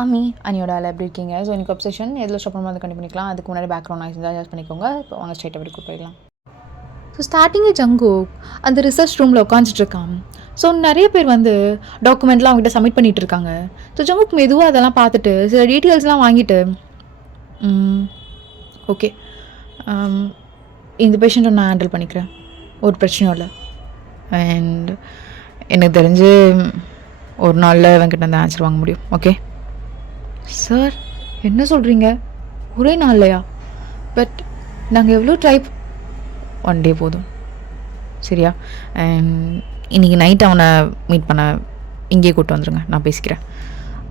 ஆமி அனியோட ஆள் எப்படி இருக்கீங்க? ஸோ எனக்கு அப்செஷன் எதில் ஸ்டாப் பண்ணாமல் கண்டிப்பாக பண்ணிக்கலாம். அதுக்கு முன்னாடி பேக்ரவுண்ட் நாய்ஸ் இருந்தால் அட்ஜஸ்ட் பண்ணிக்கோங்க. இப்போ வாங்க ஸ்ட்ரைட்டாக வரைக்கும் போயிடலாம். ஸோ ஸ்டார்டிங்கே ஜங்குக் அந்த ரிசர்ச் ரூமில் உட்காந்துட்டு இருக்கான். ஸோ நிறைய பேர் வந்து டாக்குமெண்ட்லாம் அவங்ககிட்ட சப்மிட் பண்ணிகிட்டு இருக்காங்க. ஸோ ஜங்குக் மெதுவாக அதெல்லாம் பார்த்துட்டு சில டீட்டெயில்ஸ்லாம் வாங்கிட்டு ஓகே இந்த பேஷண்ட்டை நான் ஹேண்டில் பண்ணிக்கிறேன், ஒரு பிரச்சனையும் இல்லை. அண்ட் எனக்கு தெரிஞ்சு ஒரு நாளில் இவங்கிட்ட அந்த ஆன்சர் வாங்க முடியும். ஓகே சார், என்ன சொல்கிறீங்க? ஒரே நாள்லையா? பட் நாங்கள் எவ்வளோ ட்ரை 1 டே போதும் சரியா? அண்ட் இன்றைக்கி நைட் அவனை மீட் பண்ண இங்கேயே கூப்பிட்டு வந்துடுங்க, நான் பேசிக்கிறேன்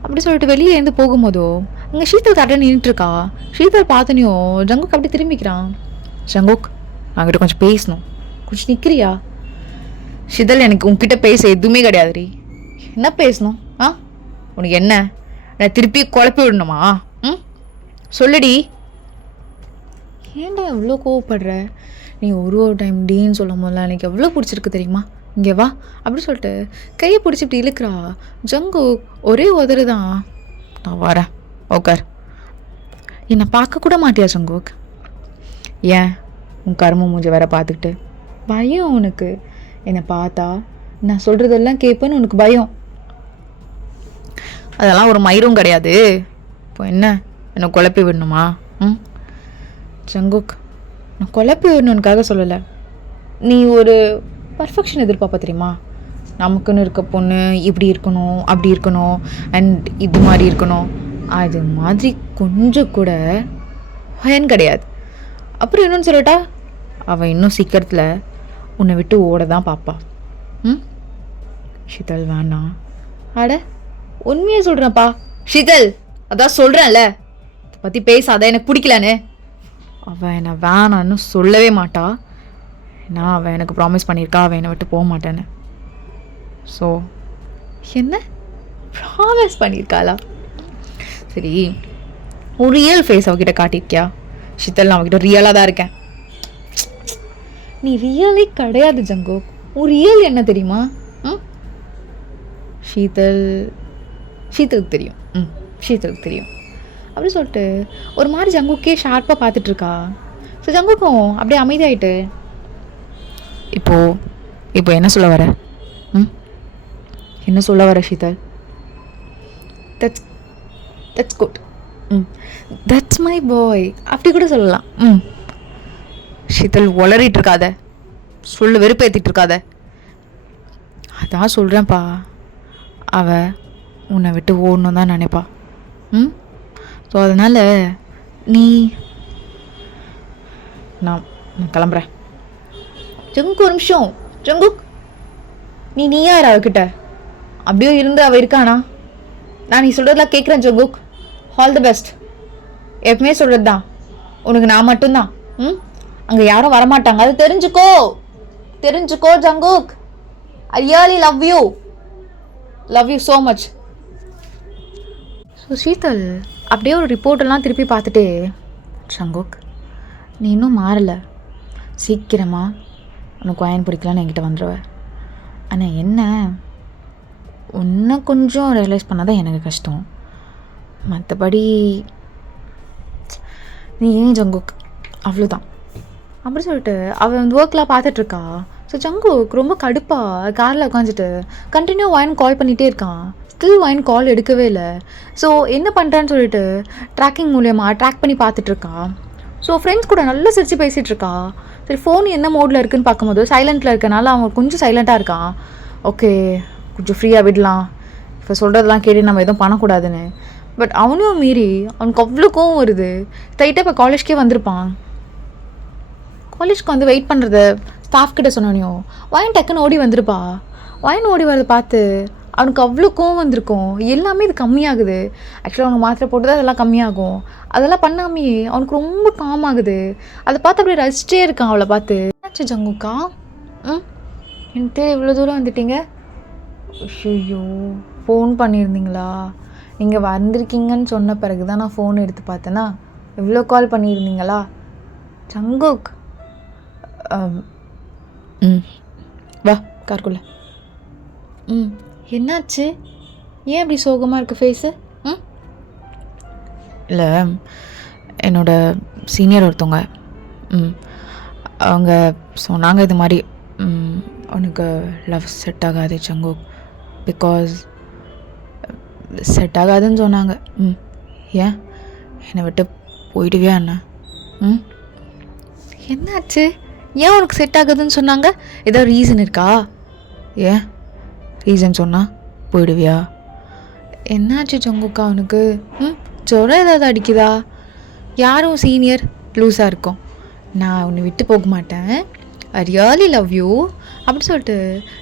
அப்படி சொல்லிட்டு வெளியே இருந்து போகும்போதோ அங்கே ஷீதல் கரெக்டாக நின்றுட்டுருக்கா. ஷீதல் பார்த்தனையும் ஜங்குக் அப்படி திரும்பிக்கிறான். ஜங்குக், அவங்ககிட்ட கொஞ்சம் பேசணும், கொஞ்சம் நிற்கிறியா? ஷீதல், எனக்கு உங்ககிட்ட பேச எதுவுமே கிடையாதுரி. என்ன பேசணும்? உனக்கு என்ன நான் திருப்பி குழப்பி விடணுமா? சொல்லுடி. ஏன்டா எவ்வளோ கோவப்படுற? நீ ஒரு டைம் டீன்னு சொல்லும் போதெல்லாம் எனக்கு எவ்வளோ பிடிச்சிருக்கு தெரியுமா? இங்கே வா அப்படி சொல்லிட்டு கையை பிடிச்சி இப்படி இழுக்கிறா. ஜங்குக் ஒரே உதறு தான். நான் வரேன், ஓகர். என்னை பார்க்க கூட மாட்டியா ஜங்குக்? ஏன் உன் கரும மூஞ்ச வேற பார்த்துக்கிட்டு பயம் உனக்கு? என்னை பார்த்தா நான் சொல்கிறதெல்லாம் கேட்பேன்னு உனக்கு பயம். அதெல்லாம் ஒரு மயிரும் கிடையாது. இப்போ என்னை குழப்பி விடணுமா? ஜங்குக், நான் குழப்பி விடணுன்னுக்காக சொல்லலை. நீ ஒரு பர்ஃபெக்ஷன் எதிர்பார்ப்ப தெரியுமா? நமக்குன்னு இருக்க பொண்ணு இப்படி இருக்கணும், அப்படி இருக்கணும், அண்ட் இது மாதிரி இருக்கணும். அது மாதிரி கொஞ்சம் கூட பயன் கிடையாது. அப்புறம் இன்னொன்று சொல்லட்டா, அவள் இன்னும் சீக்கிரத்தில் உன்னை விட்டு ஓட தான் பாப்பா. ஷீதல் வேணாம். அட உண்மையாக சொல்கிறேன்ப்பா. ஷீதல், அதான் சொல்கிறேன்ல, அதை பற்றி பேசாத, எனக்கு பிடிக்கலன்னு. அவள் என்னை வேணான்னு சொல்லவே மாட்டா. நான் அவள் எனக்கு ப்ராமிஸ் பண்ணியிருக்கா அவள் என்னை விட்டு போக மாட்டேன்னு. ஸோ என்ன ப்ராமிஸ் பண்ணியிருக்காளா? சரி, ஒரு ரியல் ஃபேஸ் அவகிட்ட காட்டியிருக்கியா? ஷீதல், நான் அவகிட்ட ரியலாக தான் இருக்கேன். நீ ரியலே கிடையாது ஜங்குக். ஒரு ரியல் என்ன தெரியுமா? ஷீதலுக்கு தெரியும். ஷீதலுக்கு தெரியும் அப்படி சொல்லிட்டு ஒரு மாதிரி ஜங்குக்கே ஷார்ப்பாக பார்த்துட்ருக்கா. ஸோ ஜங்குக்கும் அப்படியே அமைதியாயிட்டு, இப்போ என்ன சொல்ல வர? என்ன சொல்ல வர Sheetal? That's good. That's my boy அப்படி கூட சொல்லலாம். ஷீதல், உளறிட்டு இருக்காத, சொல்லு, வெறுப்பேற்றிட்டு இருக்காத. அதான் சொல்கிறேன்ப்பா, அவள் உன்னை விட்டு ஓடணும் தான் நினைப்பா. ஸோ அதனால் நான் கிளம்புறேன். ஜங்குக், ஒரு நிமிஷம். ஜங்குக், நீ யார் அவகிட்ட? அப்படியே இருந்து அவள் இருக்கானா? நான் நீ சொல்கிறதெல்லாம் கேட்குறேன் ஜங்குக். All the best. எப்பவுமே சொல்கிறது தான், உனக்கு நான் மட்டும்தான். அங்கே யாரும் வரமாட்டாங்க, அது தெரிஞ்சுக்கோ Jungkook. I really love you so much. So Sheetal அப்படியே ஒரு ரிப்போர்ட்டெல்லாம் திருப்பி பார்த்துட்டே, ஜங்குக், நீ இன்னும் மாறலை. சீக்கிரமாக உனக்கு வாயின் பிடிக்கலான்னு என்கிட்ட வந்துடுவ. ஆனால் என்ன, இன்னும் கொஞ்சம் ரியலைஸ் பண்ணால் தான் எனக்கு கஷ்டம். மற்றபடி நீ ஏன் ஜங்குக், அவ்வளோதான் அப்படி சொல்லிட்டு அவள் வந்து ஒர்க்லாம் பார்த்துட்ருக்கா. ஸோ ஜங்குக் ரொம்ப கடுப்பாக காரில் உட்காந்துட்டு கண்டினியூ வைன் கால் பண்ணிகிட்டே இருக்கான். ஸ்டில் வைன் கால் எடுக்கவே இல்லை. ஸோ என்ன பண்ணுறான்னு சொல்லிட்டு ட்ராக்கிங் மூலியமாக ட்ராக் பண்ணி பார்த்துட்ருக்கா. ஸோ ஃப்ரெண்ட்ஸ் கூட நல்லா சிரித்து பேசிகிட்டு இருக்கா. சரி, ஃபோன் என்ன மோடில் இருக்குதுன்னு பார்க்கும்போது சைலண்ட்டில் இருக்கனால அவன் கொஞ்சம் சைலண்ட்டாக இருக்கான். ஓகே, கொஞ்சம் ஃப்ரீயாக விடலாம், இப்போ சொல்கிறதெல்லாம் கேட்டு நம்ம எதுவும் பண்ணக்கூடாதுன்னு. பட் அவனையும் மீறி அவனுக்கு அவ்வளோ கோவம் வருது. ஸ்ட்ரைட்டாக இப்போ காலேஜ்க்கே வந்திருப்பான். காலேஜ்க்கு வந்து வெயிட் பண்ணுறது ஸ்டாஃப் கிட்ட சொன்னோனையும் வைன் டக்குன்னு ஓடி வந்திருப்பா. வைன் ஓடி வரதை பார்த்து அவனுக்கு அவ்வளோ கோவம் வந்திருக்கும். எல்லாமே இது கம்மியாகுது. ஆக்சுவலாக அவனுக்கு மாத்திரை போட்டு தான் அதெல்லாம் கம்மியாகும். அதெல்லாம் பண்ணாமையே அவனுக்கு ரொம்ப காம் ஆகுது. அதை பார்த்து அப்படியே ரசிச்சிட்டே இருக்கான் அவளை பார்த்து. என்னாச்சு ஜங்குக்கா? எனக்கு தெரியும் இவ்வளோ தூரம் வந்துட்டீங்க. ஐயோ, ஃபோன் பண்ணியிருந்தீங்களா? நீங்கள் வந்திருக்கீங்கன்னு சொன்ன பிறகு தான் நான் ஃபோன் எடுத்து பார்த்தேன்னா, எவ்வளோ கால் பண்ணியிருந்தீங்களா? ஜங்குக், வா கார்க்குள்ள. என்னாச்சு? ஏன் அப்படி சோகமாக இருக்குது ஃபேஸு? இல்லை, என்னோட சீனியர் ஒருத்தவங்க, ம் அவங்க சொன்னாங்க இது மாதிரி, உனக்கு லவ் செட் ஆகாது சங்கு, பிகாஸ் செட் ஆகாதுன்னு சொன்னாங்க. ஏன் என்னை விட்டு போயிடுவியா என்ன? என்னாச்சு? ஏன் உனக்கு செட் ஆகுதுன்னு சொன்னாங்க? ஏதோ ரீசன் இருக்கா? ஏன் ரீசன் சொன்னால் போயிடுவியா? என்னாச்சு ஜங்குக்கா உனக்கு? ஜுரம் ஏதாவது அடிக்குதா? யாரும் சீனியர் லூஸாக இருக்கும், நான் உன்னை விட்டு போக மாட்டேன், ஐ ரியலி லவ் யூ அப்படி சொல்லிட்டு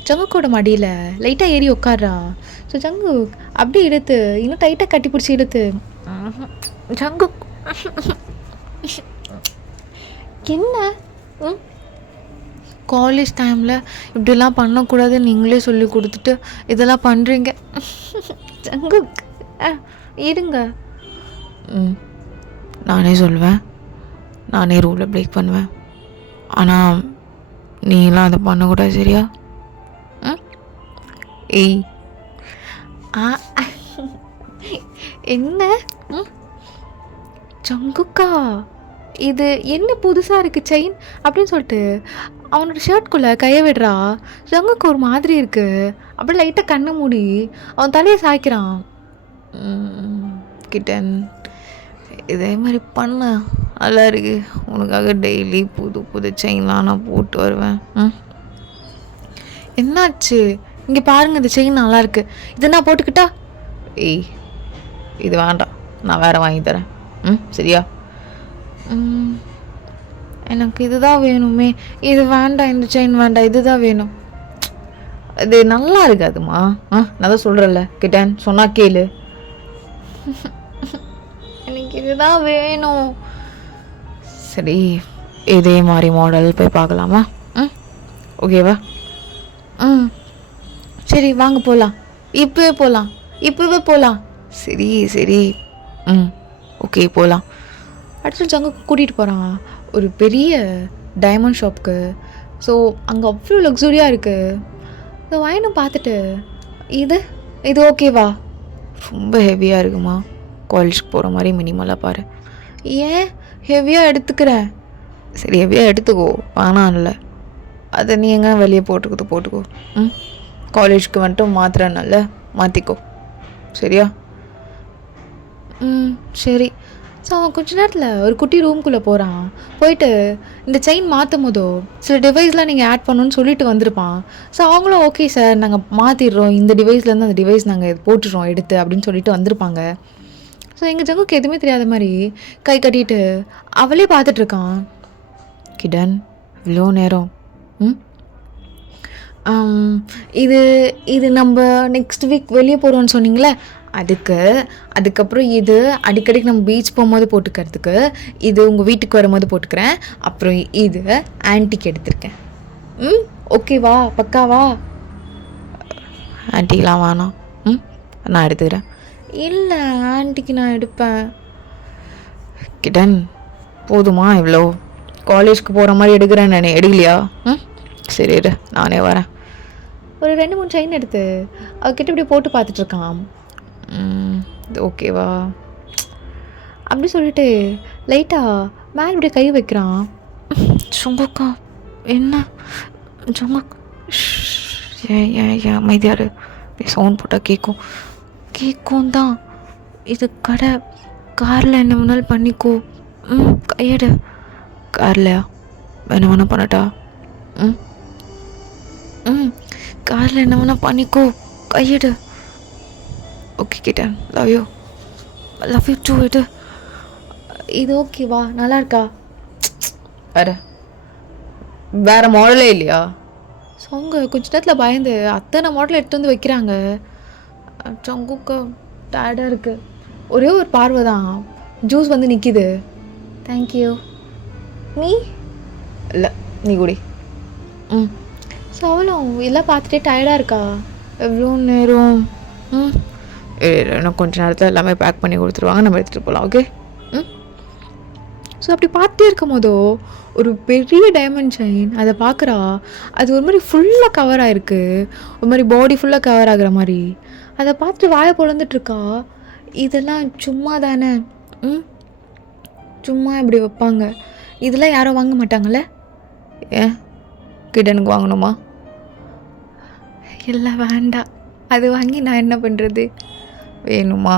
ஜங்குக்கோட மடியில் லைட்டாக ஏறி உட்கார்றா. ஸோ ஜங்கு அப்படியே எடுத்து இன்னும் டைட்டாக கட்டி பிடிச்சி எடுத்து, ஜங்கு என்ன காலேஜ் டைமில் இப்படிலாம் பண்ணக்கூடாதுன்னு நீங்களே சொல்லி கொடுத்துட்டு இதெல்லாம் பண்ணுறீங்க. ஜங்கு இருங்க. நானே சொல்லுவேன், நானே ரூலை பிரேக் பண்ணுவேன், ஆனால் நீலாம் அதை பண்ணக்கூடாது, சரியா? ஏய் என்ன ஜங்குக்கா இது என்ன புதுசாக இருக்குது செயின் அப்படின்னு சொல்லிட்டு அவனோட ஷர்ட்குள்ளே கையை விடுறா. ஜங்குக்கு ஒரு மாதிரி இருக்குது. அப்படியே லைட்டாக கண்ணை மூடி அவன் தலையை சாய்க்கிறான். கிட்டன் இதே மாதிரி பண்ண நல்லா இருக்கு, உனக்காக டெய்லி புது புது செயின்லாம் நான் போட்டு வருவேன். என்னாச்சு? இங்கே பாருங்கள், இந்த செயின் நல்லா இருக்கு, இது நான் போட்டுக்கிட்டா? ஏய் இது வேண்டாம், நான் வேறு வாங்கி தரேன், சரியா? எனக்கு இதுதான் வேணுமே, இது வேண்டாம், இந்த செயின் வேண்டாம், இதுதான் வேணும். இது நல்லா இருக்காதுமா. நான் தான் சொல்கிறேன்ல கிட்டன், சொன்னா கேளு. எனக்கு இதுதான் வேணும். சரி, இதே மாதிரி மாடல் போய் பார்க்கலாமா? ஓகேவா? சரி வாங்க போகலாம், இப்போவே போகலாம், இப்போவே போகலாம். சரி சரி, ஓகே போகலாம். அடுத்து ஜங்கு கூட்டிகிட்டு போகிறான் ஒரு பெரிய டைமண்ட் ஷாப்புக்கு. ஸோ அங்கே அவ்வளோ லக்ஸுரியாக இருக்குது. ஸோ வாயினும் பார்த்துட்டு, இது இது ஓகேவா? ரொம்ப ஹெவியாக இருக்குமா, காலேஜ்க்கு போகிற மாதிரி மினிமலாக பாரு. ஏன் ஹெவியாக எடுத்துக்கிறேன்? சரி ஹெவியாக எடுத்துக்கோ, வேணாம் இல்லை, அதை நீ எங்கே வெளியே போட்டுக்கோ. காலேஜ்க்கு வந்துட்டு மாத்திரனால மாற்றிக்கோ, சரியா? சரி. ஸோ அவன் கொஞ்ச நேரத்தில் ஒரு குட்டி ரூம்குள்ளே போகிறான். போயிட்டு இந்த செயின் மாற்றும் போதோ சில டிவைஸ்லாம் நீங்கள் ஆட் பண்ணணுன்னு சொல்லிட்டு வந்திருப்பான். ஸோ அவங்களும் ஓகே சார் நாங்கள் மாற்றிடுறோம், இந்த டிவைஸ்லேருந்து அந்த டிவைஸ் நாங்கள் போட்டுடுறோம் எடுத்து அப்படின்னு சொல்லிட்டு வந்திருப்பாங்க. ஸோ எங்கள் ஜங்குக்கு எதுவுமே தெரியாத மாதிரி கை கட்டிட்டு அவளே பார்த்துட்ருக்கான். கிடன் இவ்வளோ நேரம் இது இது நம்ம நெக்ஸ்ட் வீக் வெளியே போகிறோன்னு சொன்னீங்களே, அதுக்கப்புறம் இது அடிக்கடிக்கு நம்ம பீச் போகும்போது போட்டுக்கிறதுக்கு, இது உங்கள் வீட்டுக்கு வரும்போது போட்டுக்கிறேன், அப்புறம் இது ஆன்ட்டிக்கு எடுத்திருக்கேன். ஓகேவா, பக்காவா? ஆன்ட்டிலாம் வேணாம், நான் எடுத்துக்கிறேன். இல்லை ஆன்ட்டிக்கு நான் எடுப்பேன். கிடன் போதுமா இவ்வளோ? காலேஜ்க்கு போகிற மாதிரி எடுக்கிறேன் நான், எடுக்கலையா? சரி நானே வரேன். ஒரு 2-3 செயின் எடுத்து அவகிட்ட இப்படி போட்டு பார்த்துட்ருக்கான். இது ஓகேவா அப்படி சொல்லிட்டு லைட்டாக மேலே இப்படி கை வைக்கிறான். ஜங்குக்கா என்ன ஜங்குக் ஏன் அமைதியாரு, சவுண்ட் போட்டால் கேட்கும் தான். இது கடை, காரில் என்ன வேணாலும் பண்ணிக்கோ. கையெடு. கார்லையா என்ன வேணால் பண்ணட்டா? காரில் என்ன வேணால் பண்ணிக்கோ, கையெடு. Okay kitten, love you too. இது ஓகேவா, நல்லா இருக்கா? வேற மாடலே இல்லையா? ஸோ அவங்க கொஞ்ச நேரத்தில் பயந்து அத்தனை மாடல் எடுத்து வந்து வைக்கிறாங்க. ஜங்குக்கு டயர்டாக இருக்குது, ஒரே ஒரு பார்வை தான், ஜூஸ் வந்து நிற்கிது. தேங்க்யூ. நீ இல்லை, நீ கூடி. ஸோ அவளும் எல்லாம் பார்த்துட்டே டயர்டாக இருக்கா. எவ்வளோ நேரம்? இன்னும் கொஞ்சம் நேரத்தில் எல்லாமே பேக் பண்ணி கொடுத்துருவாங்க, நம்ம எடுத்துகிட்டு போகலாம். ஓகே. ஸோ அப்படி பார்த்துட்டே இருக்கும் போதோ ஒரு பெரிய டைமண்ட் செயின் அதை பார்க்குறா. அது ஒரு மாதிரி ஃபுல்லாக கவர் ஆகிருக்கு, ஒரு மாதிரி பாடி ஃபுல்லாக கவர் ஆகிற மாதிரி. அதை பார்த்துட்டு வாயை பொழந்துட்டுருக்கா. இதெல்லாம் சும்மா தானே, ம் சும்மா இப்படி வைப்பாங்க. இதெல்லாம் யாரும் வாங்க மாட்டாங்கல்ல? ஏன் கிட்டனுக்கு வாங்கணுமா? இல்லை வேண்டாம். அது வாங்கி நான் என்ன பண்ணுறது? வேணுமா?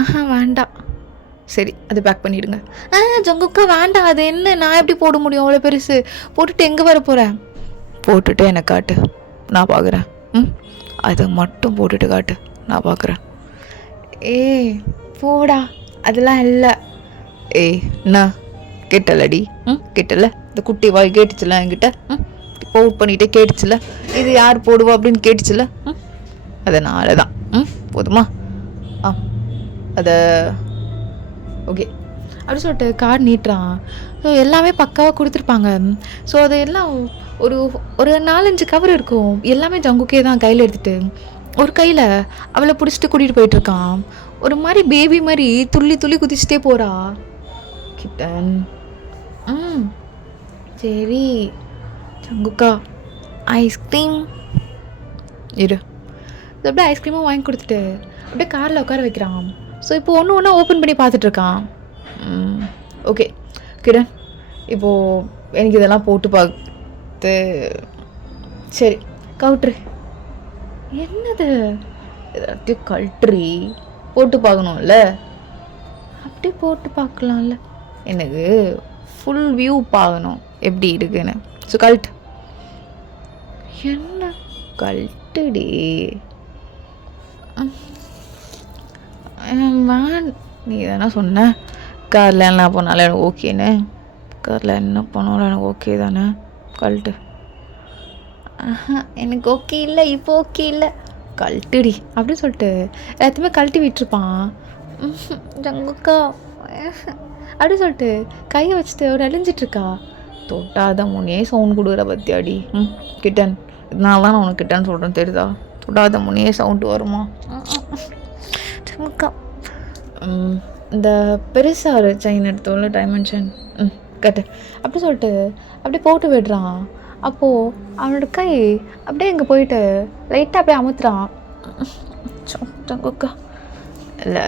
ஆஹா வேண்டாம். சரி அது பேக் பண்ணிவிடுங்க. ஜங்குக்கா வேண்டாம். அது என்ன, நான் எப்படி போட முடியும் அவ்வளோ பெருசு? போட்டுட்டு எங்கே வர போகிறேன்? போட்டுட்டு எனக்கு காட்டு, நான் பார்க்குறேன். அதை மட்டும் போட்டுட்டு காட்டு, நான் பார்க்குறேன். ஏய் போடா, அதெல்லாம் இல்லை. ஏய் என்ன கேட்டலடி? கேட்டல? இந்த குட்டி வாய் கேட்டுச்சுல என்கிட்ட? பவுட் பண்ணிகிட்டே கேட்டுச்சுல, இது யார் போடுவா அப்படின்னு கேட்டுச்சுல? அதனால தான். போதுமா? அதை ஓகே அப்படி சொல்லிட்டு கார்டு நீட்டுறான். ஸோ எல்லாமே பக்காவாக கொடுத்துருப்பாங்க. ஸோ அது எல்லாம் ஒரு 4-5 கவர் இருக்கும். எல்லாமே ஜங்குக்கே தான் கையில் எடுத்துகிட்டு, ஒரு கையில் அவளை பிடிச்சிட்டு கூட்டிகிட்டு போயிட்டுருக்கான். ஒரு மாதிரி பேபி மாதிரி துள்ளி துள்ளி குதிச்சுட்டே போகிறா கிட்டன். சரி ஜங்குக்கா ஐஸ்கிரீம் இரு. அப்படியே ஐஸ்கிரீமும் வாங்கி கொடுத்துட்டு அப்படியே காரில் உட்கார வைக்கிறான். ஸோ இப்போ ஒன்று ஒன்றா ஓப்பன் பண்ணி பார்த்துட்ருக்கான். ஓகே கிடன், இப்போது எனக்கு இதெல்லாம் போட்டு பார்த்து சரி கவுட்ரு. என்னது எல்லாத்தையும் கல்ட்ரி போட்டு பார்க்கணும்ல? அப்படி போட்டு பார்க்கலாம்ல, எனக்கு ஃபுல் வியூ பார்க்கணும் எப்படி இருக்குன்னு. So cult. என்ன கல்ட்டுடி? நீ தானே சொன்ன காரில் என்ன போனாலும் எனக்கு ஓகேன்னு. காரில் என்ன போனாலும் எனக்கு ஓகே தானே? கல்ட்டு. எனக்கு ஓகே இல்லை, இப்போ ஓகே இல்லை, கல்ட்டுடி அப்படின்னு சொல்லிட்டு எல்லாத்தையுமே கழட்டி விட்டுருப்பான். ஜங்குக்கா அப்படின்னு சொல்லிட்டு கையை வச்சுட்டு ஒரு அழிஞ்சிட்ருக்கா. தொட்டாத முன்னே சவுண்ட் கொடுக்குற பத்தியாடி. கிட்டன், இதனால தான் நான் உனக்கு கிட்டன்னு சொல்கிறேன் தெரியுதா? தொடாத முன்னே சவுண்டு வருமா? ஜங்குக்கா இந்த பெருசாக ஒரு செயின் எடுத்தோம்ல டைமென்ஷன், கட்டு அப்படி சொல்லிட்டு அப்படியே போட்டு விடுறான். அப்போது அவனோட கை அப்படியே இங்கே போயிட்டு லைட்டாக அப்படியே அமுத்துறான். ஜங்குக்கா இல்லை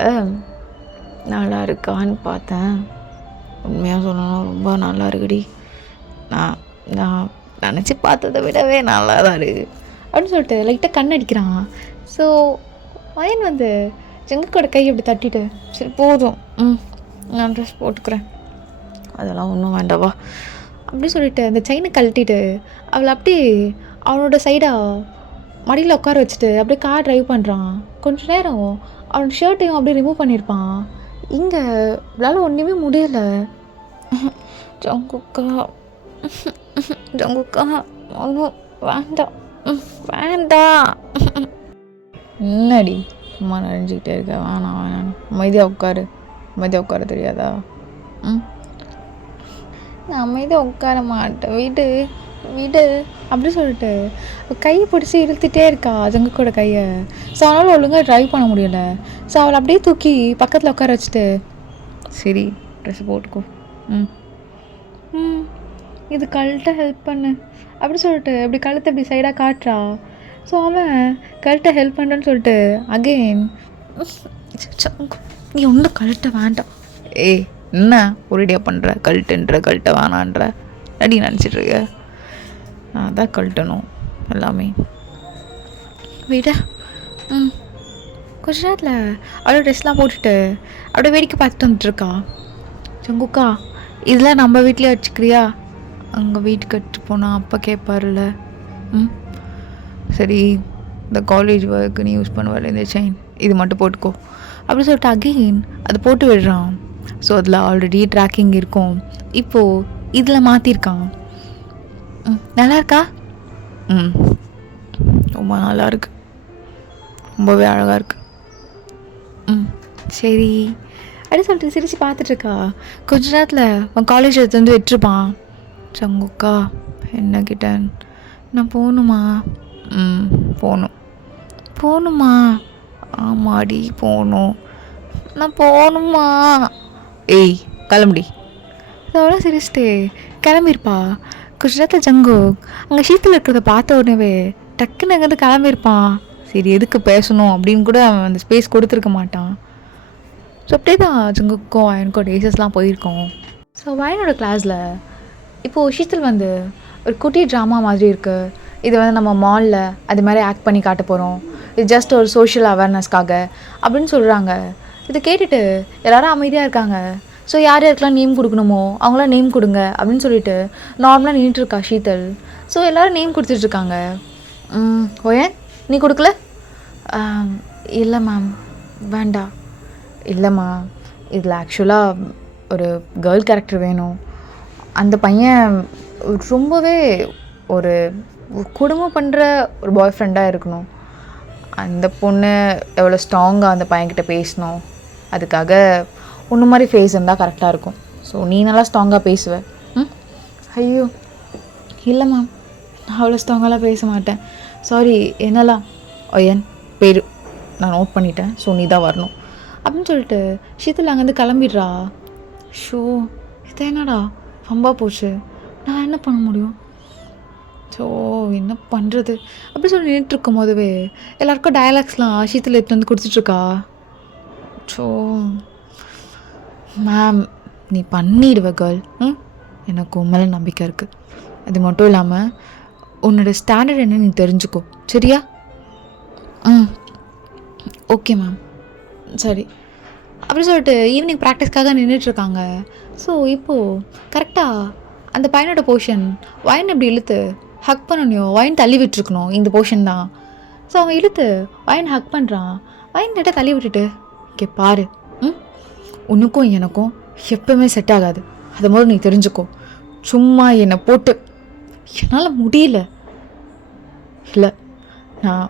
நல்லா இருக்கான்னு பார்த்தேன். உண்மையாக சொல்லணும் ரொம்ப நல்லா இருக்குடி. நான் நினச்சி பார்த்ததை விடவே நல்லா தான் இருக்கு அப்படின்னு சொல்லிட்டு லைட்டாக கண் அடிக்கிறான். ஸோ மயன் வந்து ஜங்குக்கோட கை அப்படி தட்டிட்டு சரி போதும், நான் ட்ரெஸ் போட்டுக்கிறேன், அதெல்லாம் ஒன்றும் வேண்டாவா அப்படி சொல்லிட்டு அந்த செயினை கழட்டிட்டு அவளை அப்படியே அவனோட சைடாக மடியில் உட்கார வச்சுட்டு அப்படியே கார் ட்ரைவ் பண்ணுறான். கொஞ்சம் நேரம் அவனோட ஷர்ட்டையும் அப்படியே ரிமூவ் பண்ணியிருப்பான். இங்கே இவளால் ஒன்றுமே முடியலை. ஜங்குக்கா ஜங்குக்கா ஒன்றும் வேண்டாம் வேண்டாம். என்னடி சும்மா நனைஞ்சிக்கிட்டே இருக்க? வேணாம் வேணாம், அமைதியாக உட்காரு. அமைதியாக உட்கார தெரியாதா? நான் அமைதியாக உட்கார மாட்டேன், வீடு வீடு அப்படி சொல்லிட்டு கையை பிடிச்சி இழுத்துட்டே இருக்கா ஜங்குக்கோட கையை. ஸோ அவனால் ஒழுங்காக ட்ரைவ் பண்ண முடியலை. ஸோ அவளை அப்படியே தூக்கி பக்கத்தில் உட்கார வச்சுட்டு சரி ட்ரெஸ் போட்டுக்கோ, இது கழட்ட ஹெல்ப் பண்ணு அப்படி சொல்லிட்டு இப்படி கழுத்தை இப்படி சைடாக காட்டுறா. ஸோ அவன் கழட்ட ஹெல்ப் பண்ணுறேன்னு சொல்லிட்டு அகெயின் நீ ஒன்றும் கழட்ட வேண்டாம். ஏய் என்ன ஒரேடியாக பண்ணுற? கழட்ட வேணான்ற அடி நினச்சிட்ருக்க? நான் தான் கழட்டணும் எல்லாமே, விட. கொஞ்ச நேரத்தில் அவ்வளோ ட்ரெஸ்லாம் போட்டுட்டு அப்படியே வேடிக்கை பார்த்துட்டு வந்துட்டுருக்கா. ஜங்குக்கா இதெல்லாம் நம்ம வீட்லேயே வச்சுக்கிறியா? அங்கே வீட்டுக்கு எடுத்துட்டு போனால் அப்பா கேட்பாருல்ல. சரி இந்த காலேஜ் ஒர்க்கு நீ யூஸ் பண்ணுவார் இந்த செயின், இது மட்டும் போட்டுக்கோ அப்படி சொல்லிட்டு அகெயின் அது போட்டு விடுறான். ஸோ அதில் ஆல்ரெடி ட்ராக்கிங் இருக்கும். இப்போது இதில் மாற்றிருக்கான். நல்லா இருக்கா? ரொம்ப நல்லா இருக்கு, ரொம்பவே அழகாக இருக்கு. சரி அப்படி சொல்லிட்டு சிரித்து பார்த்துட்ருக்கா. கொஞ்ச நேரத்தில் அவன் காலேஜ் எடுத்து வந்து விட்டுருப்பான். ஜங்குக்கா என்ன கிட்டன், நான் போகணுமா? போகணுமா? ஆமாடி போகணும், நான் போகணுமா? ஏய் கிளம்புடி. அதோட சிரிச்சிட்டு கிளம்பியிருப்பா. கொஞ்ச நேரத்தில் ஜங்கு அங்கே ஷீத்தில் இருக்கிறத பார்த்த உடனே டக்குன்னு அங்கேருந்து கிளம்பியிருப்பான். சரி எதுக்கு பேசணும் அப்படின்னு கூட அவன் அந்த ஸ்பேஸ் கொடுத்துருக்க மாட்டான். ஸோ அப்படியே தான் ஜங்குக்கும் வயனுக்கும் டேஸஸ்லாம் போயிருக்கோம். ஸோ வயனோட கிளாஸில் இப்போது ஷீத்தல் வந்து ஒரு குட்டி ட்ராமா மாதிரி இருக்குது. இது வந்து நம்ம மாலில் அது மாதிரி ஆக்ட் பண்ணி காட்ட போகிறோம், இது ஜஸ்ட் ஒரு சோஷியல் அவேர்னஸ்க்காக அப்படின்னு சொல்கிறாங்க. இதை கேட்டுட்டு எல்லோரும் அமைதியாக இருக்காங்க. ஸோ யார் யாருக்கெல்லாம் நேம் கொடுக்கணுமோ அவங்களாம் நேம் கொடுங்க அப்படின்னு சொல்லிட்டு நார்மலாக நின்றுட்டுருக்கா ஷீத்தல். ஸோ எல்லோரும் நேம் கொடுத்துட்ருக்காங்க. ஓயன் நீ கொடுக்கல? இல்லை மேம் வேண்டாம். இல்லைம்மா, இதில் ஆக்சுவலாக ஒரு கேர்ள் கேரக்டர் வேணும். அந்த பையன் ரொம்பவே ஒரு குடும்பம் பண்ணுற ஒரு பாய் ஃப்ரெண்டாக இருக்கணும். அந்த பொண்ணு எவ்வளோ ஸ்ட்ராங்காக அந்த பையன்கிட்ட பேசணும். அதுக்காக ஒன்று மாதிரி ஃபேஸ் இருந்தால் கரெக்டாக இருக்கும். ஸோ நீ நல்லா ஸ்ட்ராங்காக பேசுவேன். ஐயோ இல்லை மேம், நான் அவ்வளோ ஸ்ட்ராங்காலாம் பேச மாட்டேன், சாரி. என்னலாம் ஒயன் பேர் நான் நோட் பண்ணிட்டேன், ஸோ நீ தான் வரணும் அப்படின்னு சொல்லிட்டு ஷீத்தல் அங்கேருந்து கிளம்பிடுறா. ஷோ இது என்னடா பம்பா போச்சு, நான் என்ன பண்ண முடியும்? ஸோ என்ன பண்ணுறது அப்படி சொல்லி நின்றுட்டுருக்கும் போதுவே எல்லாருக்கும் டயலாக்ஸ்லாம் ஷீத்தல் எடுத்து வந்து கொடுத்துட்ருக்கா. ஸோ மேம் நீ பண்ணிடுவ கேர்ள், எனக்கு உன் மேலே நம்பிக்கை இருக்குது. அது மட்டும் இல்லாமல் உன்னோட ஸ்டாண்டர்ட் என்ன நீ தெரிஞ்சுக்கோ, சரியா? ஓகே மேம், சரி அப்படி சொல்லிட்டு ஈவினிங் ப்ராக்டிஸ்க்காக நின்றுட்டுருக்காங்க. ஸோ இப்போது கரெக்டாக அந்த பையனோட போர்ஷன் வயன் எப்படி இழுத்து ஹக் பண்ணணும், வயன் தள்ளி விட்டுருக்கணும், இந்த போர்ஷன் தான். ஸோ அவன் இழுத்து வயன் ஹக் பண்ணுறான். வயன் கிட்ட தள்ளி விட்டுட்டு ஓகே பாரு, உனக்கும் எனக்கும் எப்பவுமே செட் ஆகாது, அதை முதல்ல நீ தெரிஞ்சுக்கோ. சும்மா என்னை போட்டு என்னால் முடியல. இல்லை, நான்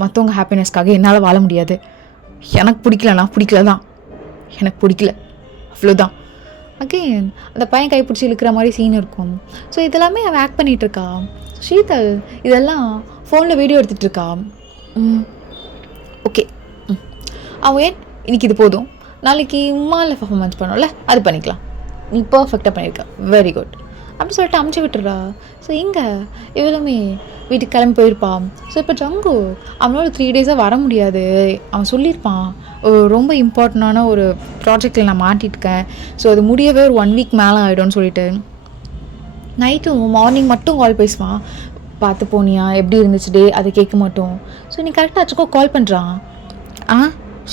மற்றவங்க ஹாப்பினஸ்க்காக என்னால் வாழ முடியாது. எனக்கு பிடிக்கலண்ணா, பிடிக்கல தான், எனக்கு பிடிக்கல, அவ்வளோதான். அகெயின் அந்த பையன் கைப்பிடிச்சி இழுக்கிற மாதிரி சீன் இருக்கும். ஸோ இதெல்லாமே அவன் ஆக்ட் பண்ணிகிட்ருக்கா. ஷீத்தல் இதெல்லாம் ஃபோனில் வீடியோ எடுத்துகிட்ருக்கா. ஓகே அவன் ஏன் இன்னைக்கு இது போதும், நாளைக்கு மாலில் பர்ஃபார்மன்ஸ் பண்ணோம்ல அது பண்ணிக்கலாம், நீ பர்ஃபெக்டாக பண்ணியிருக்க, வெரி குட் அப்படின்னு சொல்லிட்டு அமுச்சு விட்டுறா. ஸோ இங்கே இவளுமே வீட்டுக்கு கிளம்பி போயிருப்பான். ஸோ இப்போ ஜங்கு அவனோட 3 days வர முடியாது, அவன் சொல்லியிருப்பான் ரொம்ப இம்பார்ட்டண்டான ஒரு ப்ராஜெக்டில் நான் மாட்டிருக்கேன், ஸோ அது முடியவே ஒரு 1 week மேலே ஆகிடும்னு சொல்லிட்டு நைட்டும் மார்னிங் மட்டும் கால் பேசுவான். பார்த்து போனியா, எப்படி இருந்துச்சு டே, அதை கேட்க மாட்டோம். ஸோ நீ கரெக்டாக ஆச்சுக்கோ கால் பண்ணுறான்.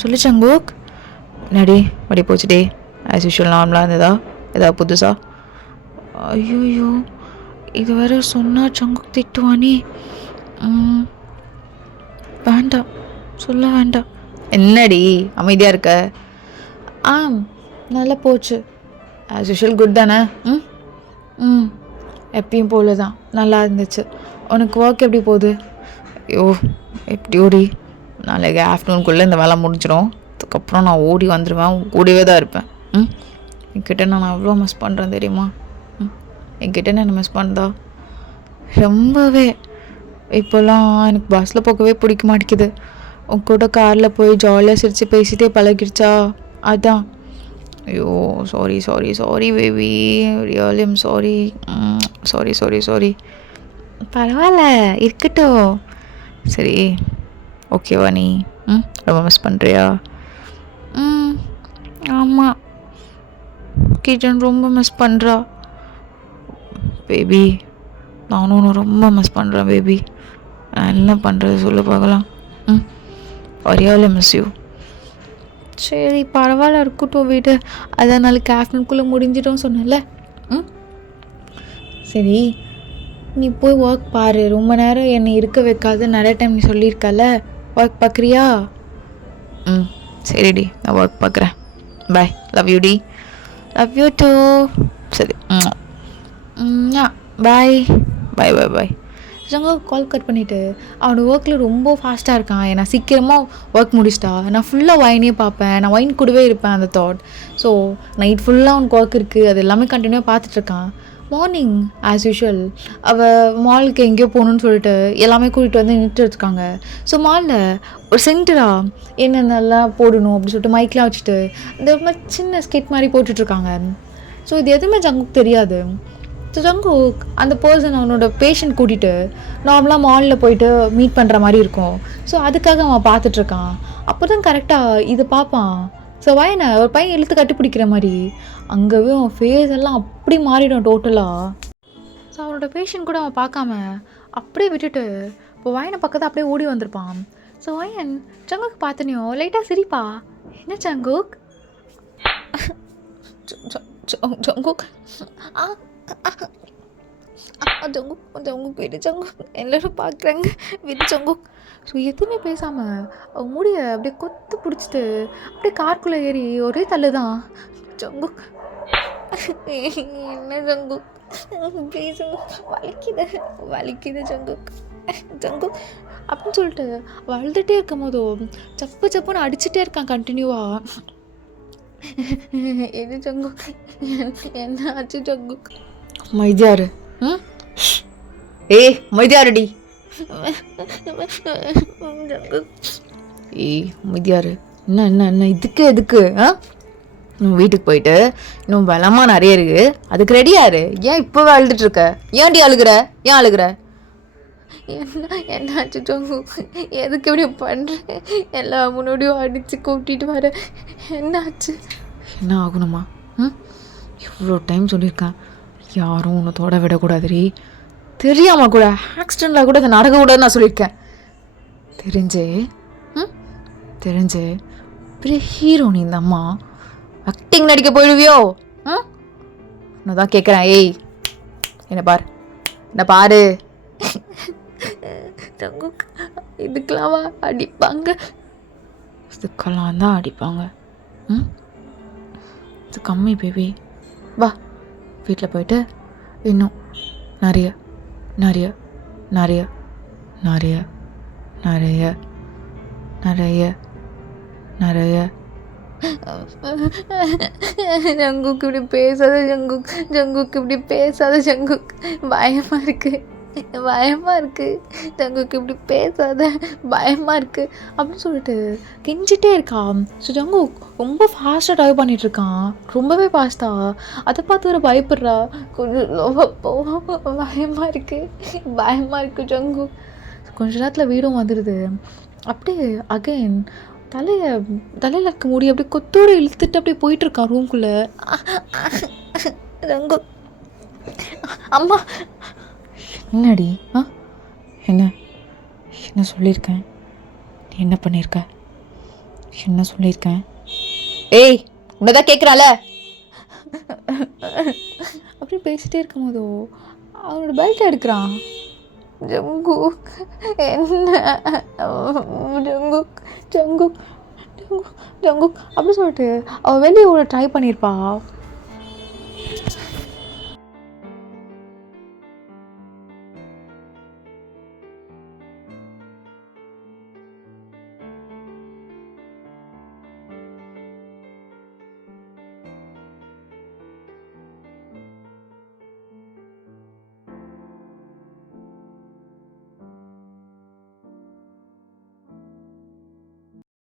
சொல்லு சங்குக், என்னடி அப்படி போச்சு டே, ஆஸ் யூஷுவல் நார்மலாக இருந்ததா, ஏதாவது புதுசா? ஐயோ இது வேறு சொன்னால் சங்குக் திட்டுவானே, வேண்டாம் சொல்ல வேண்டாம். என்னடி அமைதியாக இருக்க? நல்லா போச்சு, ஆஸ் யூஷுவல் குட் தானே? எப்பயும் போல தான் நல்லா இருந்துச்சு. உனக்கு ஒர்க் எப்படி போகுது? ஐயோ எப்படியோடி, நாளைக்கு ஆஃப்டர்நூனுக்குள்ளே இந்த வேலை முடிஞ்சிடும், அதுக்கப்புறம் நான் ஓடி வந்துடுவேன், கூடவே தான் இருப்பேன். என்கிட்ட நான் அவ்வளோ மிஸ் பண்ணுறேன் தெரியுமா? என்கிட்ட நான் மிஸ் பண்ணுறா ரொம்பவே. இப்போல்லாம் எனக்கு பஸ்ஸில் போகவே பிடிக்க மாட்டேங்குது, உன் கூட காரில் போய் ஜாலியாக சிரித்து பேசிகிட்டே பழகிடுச்சா, அதான். ஐயோ sorry sorry sorry baby, really I'm sorry, sorry sorry sorry. பரவாயில்ல இருக்கட்டும், சரி ஓகேவா? நீ ரொம்ப மிஸ் பண்ணுறியா? ஆமாம், கிச்சன் ரொம்ப மிஸ் பண்ணுறா பேபி, நானும் ஒன்று ரொம்ப மிஸ் பண்ணுறேன் பேபி. நான் என்ன பண்ணுறது சொல்ல பார்க்கலாம். Really miss you. சரி பரவாயில்ல இருக்கட்டும் வீடு, அதான் நாளைக்கு ஆஃப்டர்நூனுக்குள்ளே முடிஞ்சிட்டோம் சொன்னல. சரி நீ போய் ஒர்க் பாரு, ரொம்ப நேரம் என்னை இருக்க வைக்காது, நிறைய டைம் நீ சொல்லியிருக்கல, ஒர்க் பார்க்குறியா? சரிடி நான் ஒர்க் பார்க்குறேன், பாய், லவ் யூ டி. Love you too. சரி பாய் பாய் பாய் பாய். ஜங்கோ கால் கட் பண்ணிவிட்டு அவனோட ஒர்க்கில் ரொம்ப ஃபாஸ்ட்டாக இருக்கான். நான் சீக்கிரமாக ஒர்க் முடிச்சிட்டா நான் ஃபுல்லாக வைனே பார்ப்பேன், நான் வைன் கூடவே இருப்பேன் அந்த தாட். ஸோ நைட் ஃபுல்லாக அவனுக்கு ஒர்க் இருக்குது, அது எல்லாமே கண்டினியூவாக பார்த்துட்ருக்கான். மார்னிங் ஆஸ் யூஷுவல் அவள் மாலுக்கு எங்கேயோ போகணுன்னு சொல்லிட்டு எல்லாமே கூட்டிகிட்டு வந்து நின்றுட்டுருக்காங்க. ஸோ மாலில் ஒரு சென்டராக என்னென்னலாம் போடணும் அப்படின்னு சொல்லிட்டு மைக்லாம் வச்சுட்டு இந்த மாதிரி சின்ன ஸ்கெட் மாதிரி போட்டுட்ருக்காங்க. ஸோ இது எதுவுமே ஜங்குக்கு தெரியாது. ஸோ ஜங்குக் அந்த பர்சன் அவனோட பேஷண்ட் கூட்டிகிட்டு நார்மலாக மாலில் போயிட்டு மீட் பண்ணுற மாதிரி இருக்கும். ஸோ அதுக்காக அவன் பார்த்துட்ருக்கான். அப்போ தான் கரெக்டாக இதை பார்ப்பான். ஸோ வாயனை ஒரு பையன் இழுத்து கட்டி பிடிக்கிற மாதிரி அங்கேவே அவன் ஃபேஸ் எல்லாம் அப்படி மாறிடும் டோட்டலாக. ஸோ அவனோட பேஷண்ட் கூட அவன் பார்க்காம அப்படியே விட்டுட்டு இப்போ வாயனை பக்கத்தை அப்படியே ஓடி வந்திருப்பான். ஸோ வாயன் ஜங்குக்கு பார்த்தனையோ லைட்டாக சிரிப்பா. என்ன ஜங்குக்? ஜங்குக் ஜங்குக் ஜங்குக் விடு ஜங்குக், எல்லோரும் பார்க்குறாங்க, விடு ஜங்குக். ஸோ எதுவுமே பேசாமல் அவன் முடிய அப்படியே கொத்து பிடிச்சிட்டு அப்படியே கார்க்குள்ளே ஏறி ஒரே தள்ளு தான். ஜங்குக் என்ன ஜங்குக் ப்ளீஸ் வலிக்குது வலிக்குது ஜங்குக் ஜங்குக் அப்படின்னு சொல்லிட்டு வளர்ந்துட்டே இருக்கும் போதோ சப்பு சப்புன்னு அடிச்சுட்டே இருக்கான் கண்டினியூவாக. எது ஜங்குக் என்ன ஆச்சு ஜங்குக்? மைதியாரு ஏய் மைதியாருடி ஏய் மைதியாரு என்ன என்ன என்ன இதுக்கு எதுக்கு இன்னும் வீட்டுக்கு போயிட்டு இன்னும் பலமாக நிறைய இருக்குது, அதுக்கு ரெடியாரு. ஏன் இப்போவே அழுதுட்டு இருக்க? ஏன்டி அழுகிற? ஏன் அழுகிற? என்ன ஆச்சு ஜங்கு? எதுக்கு இப்படி பண்ணுறேன்? எல்லா முன்னாடியும் அடித்து கூட்டிகிட்டு வர என்ன ஆச்சு? என்ன ஆகணுமா? இவ்வளோ டைம் சொல்லியிருக்கேன் யாரும் உன்னை தொட விடக்கூடாதுரி. தெரியாமல் கூட ஆக்சிடெண்ட்டில் கூட இதை நடக்கக்கூடாதுன்னு நான் சொல்லியிருக்கேன். தெரிஞ்சே பெரிய ஹீரோ நீ இந்த அம்மா ஆக்டிங் நடிக்க போயிடுவியோ? நான் தான் கேட்குறேன். ஏய் என்ன பாரு இதுக்கெல்லாம் அடிப்பாங்க, இதுக்கெல்லாம் தான் அடிப்பாங்க. இது கம்மி பேபி, வா வீட்டில் போயிட்டு இன்னும் நிறைய நிறைய நிறைய நிறைய நிறைய நிறைய நிறைய ஜங்குக்கு இப்படி பேசாத ஜங்குக், ஜங்குக்கு இப்படி பேசாத ஜங்குக், பயமாக இருக்குது ஜங்குக்கு இப்படி பேசாத பயமாக இருக்குது அப்படின்னு சொல்லிட்டு கெஞ்சிட்டே இருக்கான். ஸோ ஜங்குக் ரொம்ப ஃபாஸ்ட்டாக ட்ரைவ் பண்ணிகிட்ருக்கான், ரொம்பவே ஃபாஸ்ட்டாக. அதை பார்த்து ஒரு பயப்படுறா, கொஞ்சம் பயமாக இருக்குது ஜங்குக். கொஞ்ச நேரத்தில் வீடும் வந்துடுது. அப்படியே அகைன் தலையில் இருக்க முடி அப்படியே கொத்தோடு இழுத்துட்டு அப்படியே போயிட்டுருக்கான் ரூம்குள்ளே. ரங்கு அம்மா என்னடி? என்ன சொல்லியிருக்கேன்? என்ன பண்ணியிருக்க? என்ன சொல்லியிருக்கேன்? ஏய் உன்னதான் கேட்குறால. அப்படி பேசிகிட்டே இருக்கும் போதோ அவனோட பெல்ட் எடுக்கிறான். ஜங்குக் என்ன ஜங்குக் ஜங்குக் ஜங்குக் ஜங்குக் அப்படி சொல்லிட்டு அவள் வெளியே ட்ரை பண்ணியிருப்பா.